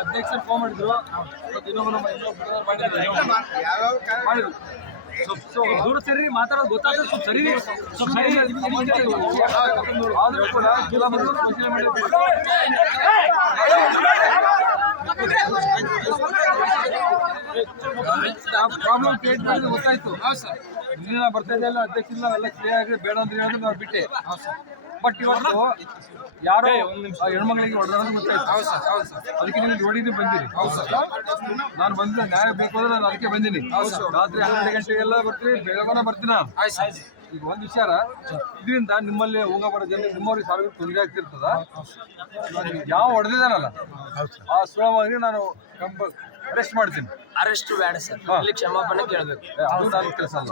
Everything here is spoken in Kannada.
ಅಧ್ಯಕ್ಷ ಫೋನ್ ದೂರ ಸರಿ ಮಾತಾಡೋದು ಗೊತ್ತಾದ್ರೆ ಸ್ವಲ್ಪ ಸರಿ ಸ್ವಲ್ಪ ಆದರೂ ಕೂಡ ಕಿಲೋಮೀಟರ್ ಮಾಡಿ ಪ್ರಾಬ್ಲಮ್ ಕ್ರಿಯೇಟ್ ಮಾಡಿದ್ರೆ ಗೊತ್ತಾಯ್ತು. ಇಲ್ಲಿನ ಬರ್ತಾ ಇದೆಲ್ಲ ಅಧ್ಯಕ್ಷ ಎಲ್ಲ ಕ್ಲಿಯರ್ ಆಗಿ ಬೇಡ ಅಂತ ಹೇಳಿದ್ರೆ ನಾವು ಬಿಟ್ಟೆ. ಬಟ್ ಇವತ್ತು ಯಾರೋ ಹೆಣ್ಮಗಳಿಗೆ ಹೊಡೆದಾಡೋದು ಗೊತ್ತಾಯ್ತು. ಅದಕ್ಕೆ ನೀವು ನೋಡಿದ್ದು ಬಂದಿರಿ. ನಾನು ಬಂದ ನ್ಯಾಯ ಬೇಕು ಅಂದ್ರೆ ನಾನು ಅದಕ್ಕೆ ಬಂದಿನಿ. ರಾತ್ರಿ ಹನ್ನೆರಡು ಗಂಟೆಗೆಲ್ಲ ಬರ್ತೀವಿ ಬೆಳಗಾನ ಬರ್ತೀನ? ಈಗ ಒಂದು ವಿಚಾರ ಇದರಿಂದ ನಿಮ್ಮಲ್ಲಿ ಹೋಗ ಬರೋ ಜನ ನಿಮ್ಮವ್ರಿಗೆ ಸಾವಿರ ತೊಂದರೆ ಆಗ್ತಿರ್ತದ? ನಾನು ಯಾವ ಹೊಡೆದಿದ್ದಾನಲ್ಲ ಆ ಸುಳವಾಗಿ ನಾನು ಅರೆಸ್ಟ್ ಮಾಡ್ತೀನಿ. ಅರೆಸ್ಟ್ ಬೇಡ ಸರ್ ಇಲ್ಲಿ ಕ್ಷಮಾಪಣೆ ಕೇಳಬೇಕು ಏ, ಅದು ನಾನು ಕೆಲಸ ಅಲ್ಲ